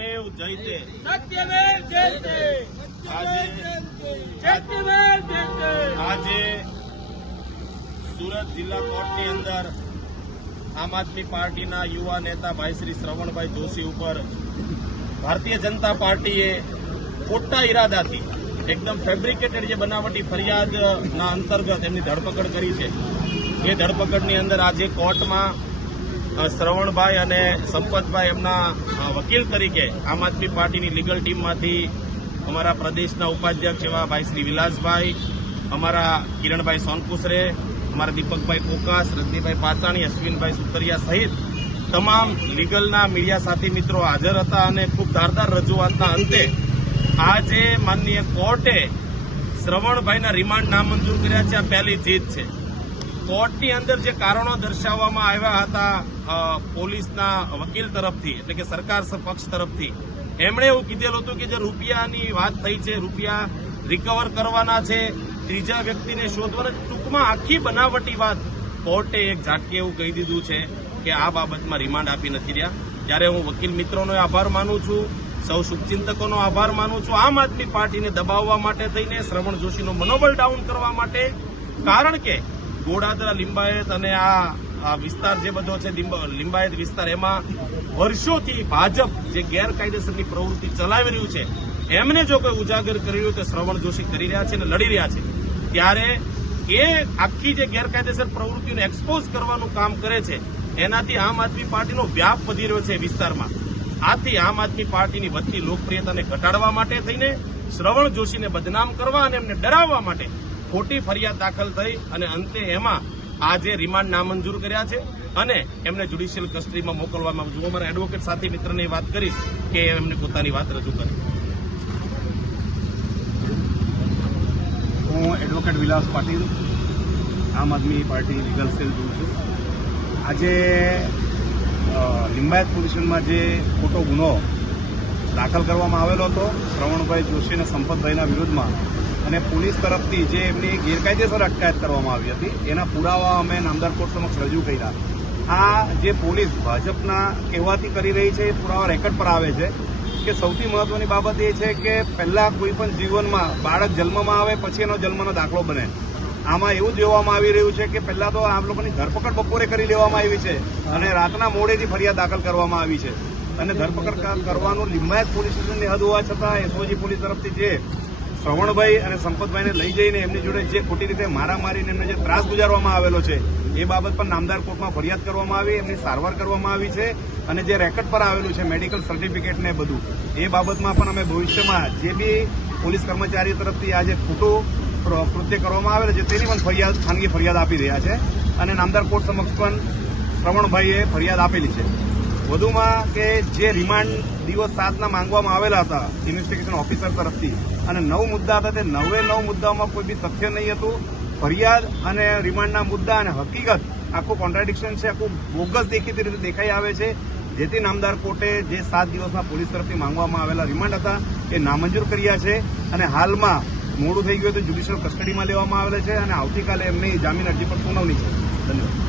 સત્યમેવ જયતે સત્યમેવ જયતે સત્યમેવ જયતે। આજે સુરત જિલ્લા કોર્ટની અંદર આમ આદમી પાર્ટીના યુવા નેતા ભાઈ શ્રી શ્રવણભાઈ જોશી ઉપર ભારતીય જનતા પાર્ટીએ ખોટા ઈરાદાથી એકદમ ફેબ્રિકેટેડ જે બનાવટી ફરિયાદના અંતર્ગત એમની ધરપકડ કરી છે। એ ધરપકડની અંદર આજે કોર્ટમાં શ્રવણભાઈ અને સંપતભાઈ એમના વકીલ તરીકે આમ આદમી પાર્ટીની લીગલ ટીમમાંથી અમારા પ્રદેશના ઉપાધ્યક્ષ એવા ભાઈ શ્રી વિલાસભાઈ, અમારા કિરણભાઈ સોનકુસરે, અમારા દીપકભાઈ કોકાસ, રજનીભાઈ પાચાણી, અશ્વિનભાઈ સુતરિયા સહિત તમામ લીગલના મીડિયા સાથી મિત્રો હાજર હતા અને ખૂબ ધારદાર રજૂઆતના અંતે આજે માનનીય કોર્ટે શ્રવણભાઈના રિમાન્ડ નામંજૂર કર્યા છે। આ પહેલી જીત છે। કોર્ટની અંદર જે કારણો દર્શાવવામાં આવ્યા હતા પોલીસના વકીલ તરફથી એટલે કે સરકાર પક્ષ તરફથી, એમણે એવું કીધેલું હતું કે જે રૂપિયાની વાત થઈ છે, રૂપિયા રિકવર કરવાના છે, ત્રીજા વ્યક્તિને શોધવાના, ટૂંકમાં આખી બનાવટી વાત કોર્ટે એક ઝાટકે એવું કહી દીધું છે કે આ બાબતમાં રિમાન્ડ આપી નથી રહ્યા। ત્યારે હું વકીલ મિત્રોનો આભાર માનું છું, સૌ શુભચિંતકોનો આભાર માનું છું, આમ આદમી પાર્ટીને દબાવવા માટે થઈને, શ્રવણ જોશીનો મનોબળ ડાઉન કરવા માટે। કારણ કે ગોડાદરા લિંબાયત અને આ વિસ્તાર જે બધો છે લિંબાયત વિસ્તાર, એમાં વર્ષોથી ભાજપ જે ગેરકાયદેસરની પ્રવૃત્તિ ચલાવી રહ્યું છે એમને જો કોઈ ઉજાગર કરી રહ્યું તો શ્રવણ જોશી કરી રહ્યા છે અને લડી રહ્યા છે। ત્યારે એ આખી જે ગેરકાયદેસર પ્રવૃત્તિને એક્સપોઝ કરવાનું કામ કરે છે, એનાથી આમ આદમી પાર્ટીનો વ્યાપ વધી રહ્યો છે વિસ્તારમાં। આથી આમ આદમી પાર્ટીની વધતી લોકપ્રિયતાને ઘટાડવા માટે થઈને શ્રવણ જોશીને બદનામ કરવા અને એમને ડરાવવા માટે ખોટી ફરિયાદ દાખલ થઈ અને અંતે એમાં આજે રિમાન્ડ નામંજૂર કર્યા છે અને એમને જ્યુડિશિયલ કસ્ટડીમાં મોકલવામાં આવ્યું। હું મારા એડવોકેટ સાથી મિત્રને વાત કરીશ કે એમને પોતાની વાત રજૂ કરી। હું એડવોકેટ વિલાસ પાટીલ, આમ આદમી પાર્ટી લીગલ સેલ જોઉં છું। આજે લિંબાયત પોલીસ સ્ટેશનમાં જે ખોટો ગુનો દાખલ કરવામાં આવેલો હતો શ્રવણભાઈ જોશી અને સંપતભાઈના વિરુદ્ધમાં, અને પોલીસ તરફથી જે એમની ગેરકાયદેસર અટકાયત કરવામાં આવી હતી એના પુરાવા અમે નામદાર કોર્ટ સમક્ષ રજૂ કર્યા। આ જે પોલીસ ભાજપના કહેવાથી કરી રહી છે એ પુરાવા રેકર્ડ પર આવે છે કે સૌથી મહત્વની બાબત એ છે કે પહેલા કોઈ પણ જીવનમાં બાળક જન્મમાં આવે પછી એનો જન્મનો દાખલો બને। આમાં એવું જોવામાં આવી રહ્યું છે કે પહેલા તો આમ લોકોની ધરપકડ બપોરે કરી લેવામાં આવી છે અને રાતના મોડેથી ફરિયાદ દાખલ કરવામાં આવી છે અને ધરપકડ કરવાનું લિંબાયત પોલીસ સ્ટેશનની હદ હોવા છતાં એસઓજી પોલીસ તરફથી જે શ્રવણભાઈ અને સંપતભાઈને લઈ જઈને એમની જોડે જે ખોટી રીતે મારામારીને એમને જે ત્રાસ ગુજારવામાં આવેલો છે એ બાબત પર નામદાર કોર્ટમાં ફરિયાદ કરવામાં આવી, એમની સારવાર કરવામાં આવી છે અને જે રેકર્ડ પર આવેલું છે મેડિકલ સર્ટિફિકેટ ને બધું, એ બાબતમાં પણ અમે ભવિષ્યમાં જે બી પોલીસ કર્મચારીઓ તરફથી આજે ખોટું કૃત્ય કરવામાં આવેલું છે તેની પણ ફરિયાદ, ખાનગી ફરિયાદ આપી રહ્યા છે અને નામદાર કોર્ટ સમક્ષ પણ શ્રવણભાઈએ ફરિયાદ આપેલી છે। વધુમાં કે જે રિમાન્ડ દિવસ 7ના માંગવામાં આવેલા હતા ઇન્વેસ્ટિગેશન ઓફિસર તરફથી અને 9 મુદ્દા હતા, તે 9 મુદ્દાઓમાં કોઈ બી તથ્ય નહીં હતું। ફરિયાદ અને રિમાન્ડના મુદ્દા અને હકીકત આખું કોન્ટ્રાડિક્શન છે, આખું બોગસ દેખીતી રીતે દેખાઈ આવે છે, જેથી નામદાર કોર્ટે જે 7 દિવસના પોલીસ તરફથી માંગવામાં આવેલા રિમાન્ડ હતા એ નામંજૂર કર્યા છે અને હાલમાં મોડું થઈ ગયું તો જ્યુડિશિયલ કસ્ટડીમાં લેવામાં આવેલા છે અને આવતીકાલે એમની જામીન અરજી પર સુનાવણી છે। ધન્યવાદ।